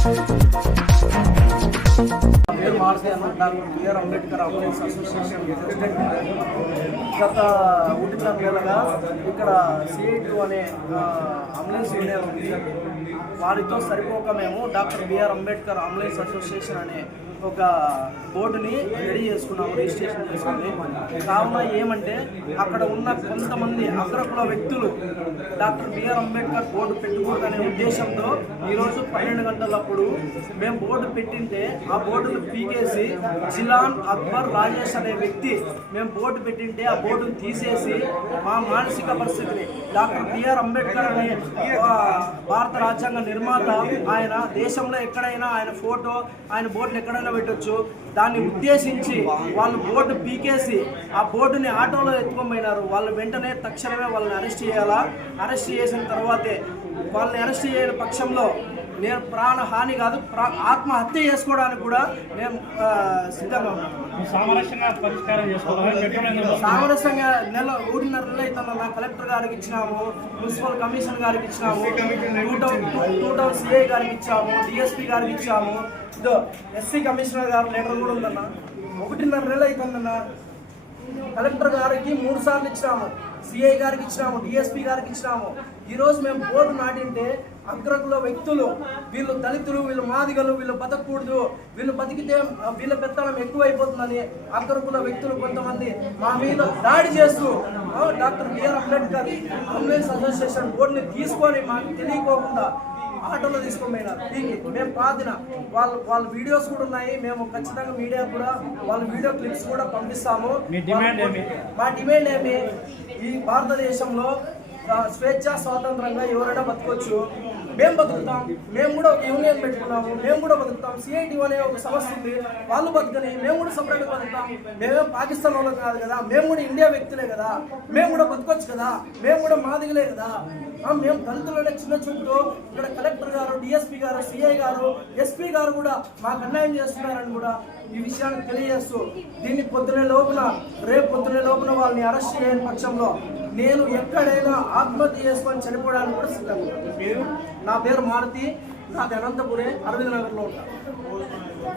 నా పేరు Maruti doctor B R Ambedkar ambulance association president గత ఒకటి నెలలుగా ఇక్కడ సిఐటు అనే ఆ, అంబులెన్స్ యూనియన్ ఉంది వారితో సరిపోక మేము doctor B R Ambedkar ambulance association అనే ఒక బోర్డుని రెడీ చేసుకున్నాము రిజిస్ట్రేషన్ చేసుకుని. కావున ఏమంటే అక్కడ ఉన్న కొంతమంది అగ్రకుల వ్యక్తులు doctor B R Ambedkar board పెట్టకూడదనే ఉద్దేశంతో ఈరోజు పన్నెండు గంటలప్పుడు మేము బోర్డు పెట్టింటే ఆ బోర్డును పీకేసి జిలాన్ అక్బర్ రాజేష్ అనే వ్యక్తి మేము బోర్డు పెట్టింటే ఆ బోర్డును తీసేసి మా మానసిక పరిస్థితిని డాక్టర్ బిఆర్ అంబేద్కర్ అనే భారత రాజ్యాంగ నిర్మాత ఆయన దేశంలో ఎక్కడైనా ఆయన ఫోటో ఆయన బోర్డును ఎక్కడైనా పెట్టొచ్చు. దాన్ని ఉద్దేశించి వాళ్ళు బోర్డు పీకేసి ఆ బోర్డుని ఆటోలో ఎత్తుకొని వాళ్ళు వెంటనే తక్షణమే వాళ్ళని అరెస్ట్ చేయాలా? అరెస్ట్ చేసిన తర్వాతే వాళ్ళని అరెస్ట్ చేయని పక్షంలో నేను ప్రాణ హాని కాదు ఆత్మహత్య చేసుకోవడానికి కూడా మేము సిద్ధంగా ఉన్నాము సామరస్యంగా పరిష్కారం సామరస్యంగా నెల ఊరిన్నర నెల అవుతుంది నా కలెక్టర్ గారికి ఇచ్చినాము మున్సిపల్ కమిషనర్ గారికి ఇచ్చినాము two town two town C I గారికి ఇచ్చాము డిఎస్పీ గారికి ఇచ్చాము. ఇదో ఎస్సీ కమిషనర్ గారు లెటర్ కూడా ఉందన్న. ఒకటిన్నర నెల అవుతుందన్న కలెక్టర్ గారికి మూడు సార్లు ఇచ్చినాము. సిఐ గారికి ఇచ్చినాము డిఎస్పీ గారికి ఇచ్చినాము. ఈరోజు మేము బోర్డు నాటింటే అగ్రకుల వ్యక్తులు వీళ్ళు దళితులు వీళ్ళు మాదిగలు వీళ్ళు బతకూడదు వీళ్ళు బతికితే వీళ్ళ పెత్తనం ఎక్కువైపోతుందని అగ్రకుల వ్యక్తులు కొంతమంది మా మీద దాడి చేస్తూ doctor B R Ambedkar ambulance association బోర్డుని తీసుకొని మాకు తెలియకోకుండా ఆటోలో తీసుకొని పోయినారు. దీనికి మేము పాదిన వాళ్ళ వాళ్ళ వీడియోస్ కూడా ఉన్నాయి. మేము ఖచ్చితంగా మీడియా కూడా వాళ్ళ వీడియో క్లిప్స్ కూడా పంపిస్తాము. మీ డిమాండ్ ఏమి? ఈ భారతదేశంలో స్వేచ్ఛ స్వాతంత్రంగా ఎవరైనా బతకొచ్చు. మేము బతుకుతాం. మేము కూడా ఒక యూనియన్ పెట్టుకున్నాము. మేము కూడా బతుకుతాం. సిఐటి అనే ఒక సమస్య ఉంది. వాళ్ళు బతుకని మేము కూడా సపరేట్ బతుకుతాం. మేమేం పాకిస్తాన్ వాళ్ళం కాదు కదా. మేము కూడా ఇండియా వ్యక్తులే కదా. మేము కూడా బతకొచ్చు కదా. మేము కూడా మాదిగలే కదా. మేము దళితులనే చిన్న చూపుతో ఇక్కడ డిఎస్పీ గారు సిఐ గారు ఎస్పీ గారు కూడా మాకు అన్యాయం చేస్తున్నారని కూడా ఈ విషయాన్ని తెలియజేస్తూ దీన్ని పొద్దునే లోపున రేపు పొద్దునే లోపున వాళ్ళని అరెస్ట్ చేయని పక్షంలో నేను ఎక్కడైనా ఆత్మహత్య చేసుకొని చనిపోవడానికి కూడా సిద్ధంగా నా పేరు మారుతి నాది అనంతపురే అరవింద్ నగర్లో ఉంటాను